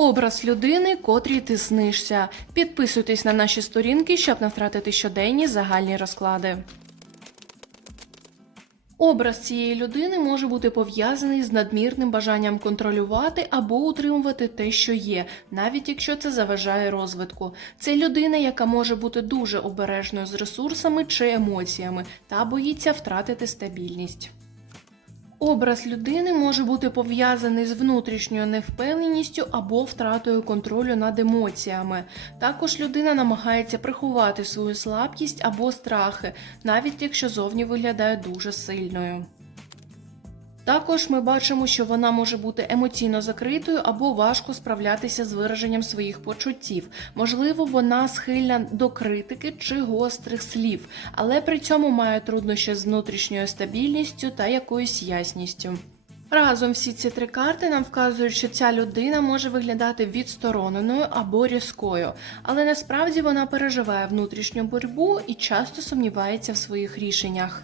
Образ людини, котрій ти снишся. Підписуйтесь на наші сторінки, щоб не втратити щоденні загальні розклади. Образ цієї людини може бути пов'язаний з надмірним бажанням контролювати або утримувати те, що є, навіть якщо це заважає розвитку. Це людина, яка може бути дуже обережною з ресурсами чи емоціями та боїться втратити стабільність. Образ людини може бути пов'язаний з внутрішньою невпевненістю або втратою контролю над емоціями. Також людина намагається приховати свою слабкість або страхи, навіть якщо зовні виглядає дуже сильною. Також ми бачимо, що вона може бути емоційно закритою або важко справлятися з вираженням своїх почуттів. Можливо, вона схильна до критики чи гострих слів, але при цьому має труднощі з внутрішньою стабільністю та якоюсь ясністю. Разом всі ці три карти нам вказують, що ця людина може виглядати відстороненою або різкою, але насправді вона переживає внутрішню боротьбу і часто сумнівається в своїх рішеннях.